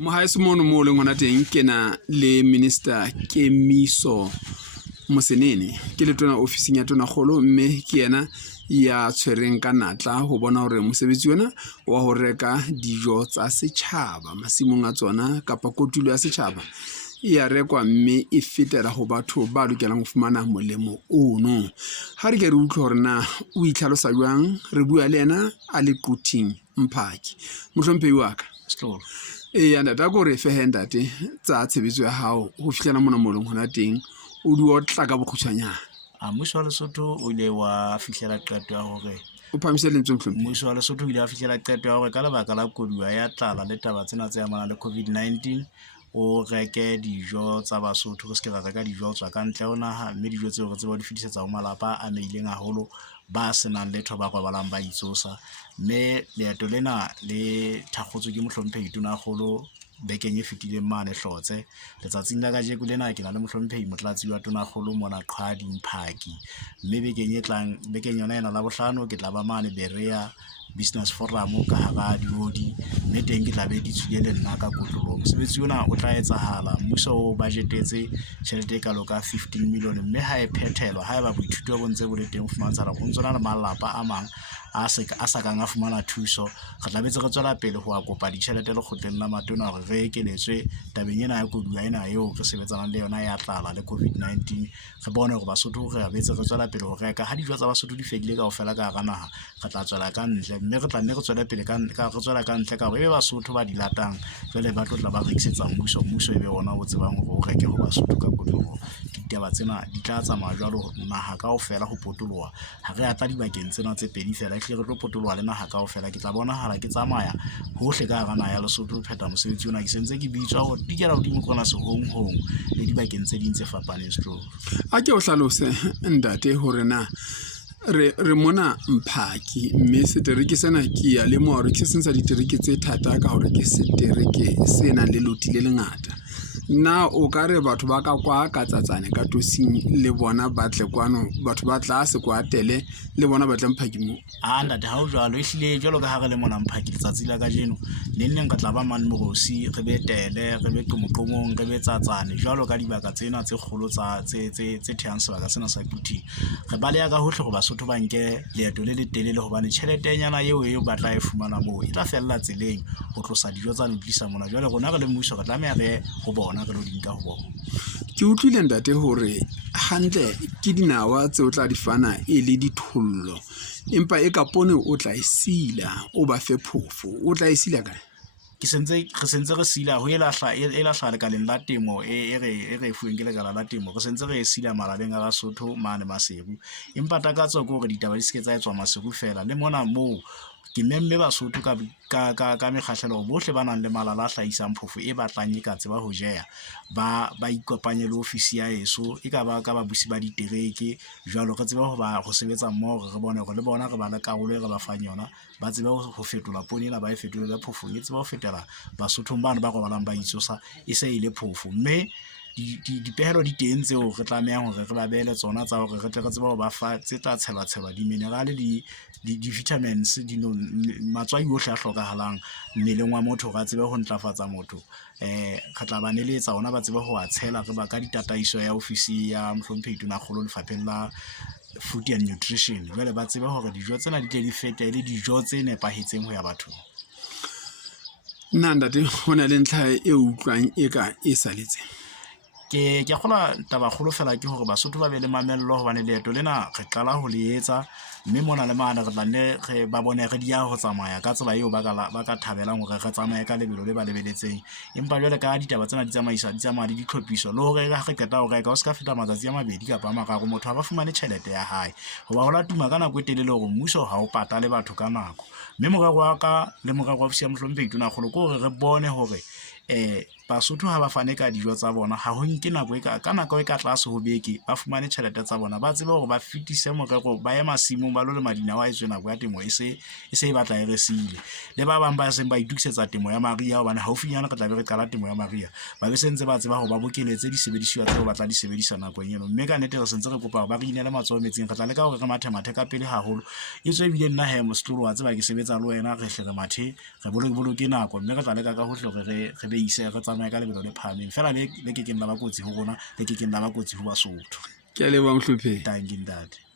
Mohaese mono mo leng hona teng ke na le Minister Kemiso Mosenene ke le tona ofising ya tona kgolo, mme ke yena ya tshwereng ka natla ho bona hore mosebetsi ona wa ho reka dijo tsa setjhaba masimong a tsona kapa kotulo ya setjhaba e ya rekwa mme e fetela ho batho ba lokelang ho fumana molemo ono. Ha re ke re utlwe hore na o itlhalosa jwang, re bua le yena a le Quting Mphaki. Mohlomphehi wa ka, eya ntate, a ko re fe ntate tsa tshebetso ya hao ho fihlela mona mo leng hona teng o di o tla ka bokgutshwanyana. Mmuso wa Lesotho o ile wa fihlela qeto ya hore o phahamisitse lentswe Mohlomphehi. Mmuso wa Lesotho o ile wa fihlela qeto ya hore ka lebaka la koduwa ya tlala le taba tsena tse amanang le COVID-19 o reke dijo tsa Basotho. Re se ke ra reka dijo tswa ka ntle ho naha, mme dijo tseo re tseba di fetisetsa ho malapa a meileng haholo ba senang letho ba robalang ba itsosa. Mme leeto lena le thakgotswe ke Mohlomphehi Tonakgolo bekeng e fetileng mane Hlotse. Letsatsing la kajeko lena ke na le Mohlomphehi Motlatsi wa Tonakgolo mona Qhadi Mphaki, mme bekeng e tlang, bekeng yona ena la bohlano, ke tla ba mane Berea Business Forum ka hara Diodi, mme teng ke tla be di tswile le nna ka kotlolong. Mosebetsi ona o tla etsahala, mmuso o budgetetse tjhelete e kalo ka 15 million, mme ha e phethelwa, haeba boithuto bo ntse bo le teng, fumantsha ho ntsona le malapa a mang a sa kang a fumana thuso, re tla betse re tswela pele ho a kopa ditjhelete lekgotleng la matona hore re ekeletswe tabeng ena ya koduwa ena eo re sebetsanang le yona ya tlala le COVID-19. Re bone hore Basotho re betse re tswela pele ho reka ha dijo tsa Basotho di fedile kaofela ka hara naha, re tla tswela ka ntle, mme re tla nne re tswela pele re tswela ka ntle ka hore ebe Basotho ba di latang jwale ba tlo tla ba rekisetsa mmuso ebe ona o tsebang hore o reke ho Basotho ka kotloloho. Ditaba tsena di tla tsamaya jwalo naha kaofela ho potoloha, ha re atla dibakeng tsena tse pedi fela, ehlile re tlo potoloha le naha kaofela. Ke tla bonahala ke tsamaya hohle ka hara naha ya Lesotho ho phetha mosebetsi ona. Ke sentse ke bitswa hore di kela hodimo kona sehonghong le dibakeng tse ding tse fapaneng. A ke o hlalose ntate hore na re mona Mphaki, mme setereke sena ke ya lemoha hore ke se seng sa ditereke tse thata ka hore ke setereke se nang le loti le lengata. Na o ka re batho ba ka kwa ka tsatsane ka tosing le bona ba tle kwano, batho ba tla se kwatele le bona ba tla Mphaki mo? Ntate, ha o jwalo ehlile jwalo ka ha re le mona Mphaki letsatsi la kajeno, neng re tla ba mane Morosi, re be Tele, re be Qomoqomong, re be Tsatsane, jwalo ka dibaka tsena tse kgolo tse thehang sebaka sena sa Quting. Re baleha ka hohle hore Basotho ba nke leeto le letelele hobane tjheletenyana eo ba tla e fumana moo e tla fella tseleng ho tlosa dijo tsa tlisa mona. Jwale rona re le mmuso re tlameha re ho bona re lo di nka ho bona. Ke utlwile ntate hore hantle ke dinawa tse o tla di fana e le dithollo, empa e ka pone o tla e sila o ba fe phofo, o tla e sila kae? Re sentse re sila ho e lahla lekaleng la temo e re fuweng ke lekala la temo, re sentse re e sila malaleng a Basotho mane Maseru. Empa takatso ke hore ditaba di seke tsa etswa Maseru fela, le mona moo ke memme Basotho ka mekgahlelo bohle ba nang le malala a hlahisang phofo e batlang e ka tseba ho jeha, ba ikopanye le ofisi ya eso, e ka ba ka babusi ba ditereke jwalo. Re tsebe ho sebetsa mmoho, re bone hore le bona re ba le karolo e re ba fang yona, ba tsebe ho fetola poone ena ba e fetolela phofong, e tsebe ho fetela Basothong bana ba robalang ba itsosa e se e le phofo. Mme dipehelo di teng tseo re tlamehang hore re ba behele tsona tsa hore re tle re tsebe ho ba fa tse tla tshelwa di-mineral di-vitamins, matswai ohle a hlokahalang mmeleng wa motho hore a tsebe ho ntlafatsa motho. Re tla ba neletsa ona ba tsebe ho a tshela re ba ka ditataiso ya ofisi ya Mohlomphehi Tonakgolo lefapheng la Food and Nutrition, jwale ba tsebe hore dijo tsena di tle di fete le dijo tse nepahetseng ho ya bathong. Nna ntate ho na le ntlha e utlwang e ka e saletseng. Ke kgola taba kgolo fela ke hore Basotho ba be le mamello hobane leeto lena re qala ho le etsa, mme mona le mane re tla nne re ba bone re dia ho tsamaya ka tsela eo ba ka thabelang hore re tsamaye ka lebelo le ba lebeletseng. Empa jwale ka ditaba tsena di tsamaya le ditlhophiso le hore ha re qeta ho reka o ska feta matsatsi a 2 kapa a 3 motho ha ba fumane tjhelete ya hae, hoba ho latuma ka nako e telele hore mmuso ha o patale batho ka nako. Mme morero wa ka le morero wa ofisi ya Mohlomphehi Tonakgolo ke hore re bone hore Basotho ha ba fane ka dijo tsa bona ha ho nke nako ka nako e ka tlase ho beke ba fumane tjhelete tsa bona, ba tsebe hore ba fetise morero, ba ye masimong ba lo lema dinawa etswe nako ya temo e se e batla e resile. Le ba bang ba seng ba itukisetsa temo ya mariha hobane haufinyana re tla be re qala temo ya mariha, ba be sentse ba tseba hore ba bokeletse disebediswa tseo ba tla di sebedisa nakong eno. Mme ka nnete re sentse re kopa hore ba re inele matsoho metsing, re tla leka hore re mathe ka pele haholo. E tswe ebile nna he Mosotho wa tseba ke sebetsa le wena, re hle re mathe re boloke nako, mme re tla leka ka hohle hore re be ise re tsamaye ka lebelo le phahameng fela le ke keng la ba kotsi ho rona le ke keng la ba kotsi ho Basotho. Ke a leboha Mohlophehi. Thank you ntate.